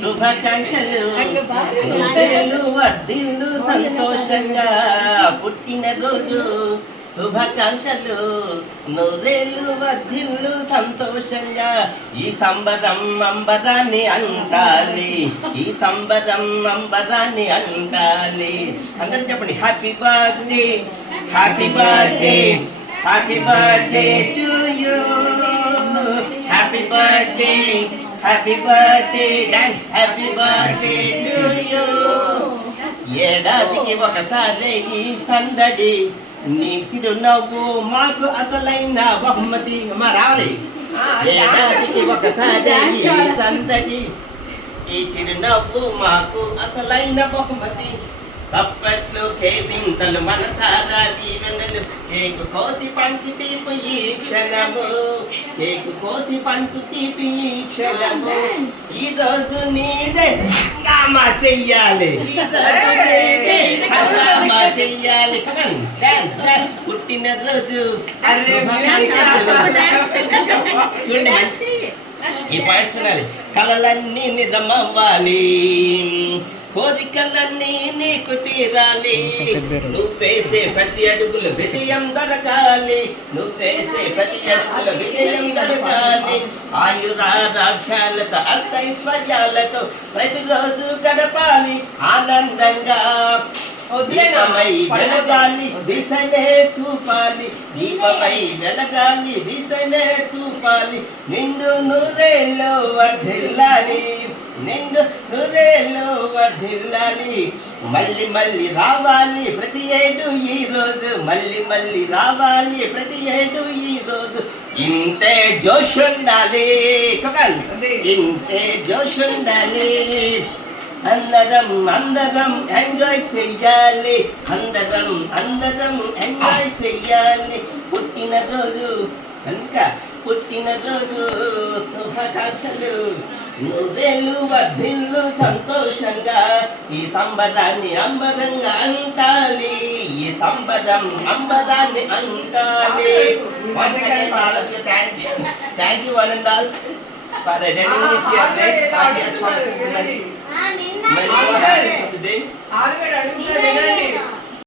శుభాకాంక్షలు వర్ధిల్లు సంతోషంగా పుట్టినరోజు శుభాకాంక్షలు నూరేళ్ళు వర్ధిల్లు సంతోషంగా ఈ సంబరం అంబరాన్ని అంటాలి ఈ సంబరం అంబరాన్ని అంటాలి అందరూ చెప్పండి happy birthday happy birthday happy birthday to you happy birthday happy birthday dance happy birthday to you ఏడాదికి ఒకసారి ఈ సందడి నీ చిరునవ్వు మాకు అసలైన బహుమతి మా రావాలి ఏడాదికి ఒకసారి ఈ సందడి ఈ చిరునవ్వు మాకు అసలైన బహుమతి తప్పట్లు కేవింతలు మనసారా దీవెనలు కేకు కోసి పంచి తీపి ఈ క్షణము కేకు కోసి పంచు తీపి ఈ క్షణము ఈ రోజు నీదే హంగామా చెయ్యాలి ఈ రోజు నీదే హంగామా చెయ్యాలి కమన్ డాన్స్ పుట్టినరోజు చూడండి ఈ పాయింట్ చూడాలి కలలన్నీ నిజమవ్వాలి కోరికలన్నీ నీకు తీరాలి నువ్వేసే ప్రతి అడుగులు విజయం దొరకాలి నువ్వేసే ప్రతి అడుగులు విజయం దొరకాలి ఆయురారోగ్యాలతో అష్టైశ్వర్యాలతో ప్రతిరోజు గడపాలి ఆనందంగా దీపమై వెలగాలి దిశనే చూపాలి దీపమై వెలగాలి దిశనే చూపాలి నిండు నూరేళ్ళు వర్ధిల్లాలి నిండు నూరేళ్ళు వర్ధిల్లాలి మళ్ళీ మళ్ళీ రావాలి ప్రతి ఏడు ఈ రోజు మళ్ళీ మళ్ళీ రావాలి ప్రతి ఏడు ఈ రోజు ఇంతే జోష్ ఉండాలి కమల్ ఇంతే జోష్ ఉండాలి అందరం అందరం ఎంజాయ్ చెయ్యాలి అందరం అందరం ఎంజాయ్ చెయ్యాలి పుట్టినరోజు కనుక పుట్టినరోజు శుభాకాంక్షలు నూరేళ్ళు వర్ధిల్లు సంతోషంగా ఈ సంబరాన్ని అంబరంగా అంటాలి ఈ సంబరం అంబరాన్ని అంటాలి thank you one and all for attending this year party as function tonight. Many more happy for the day.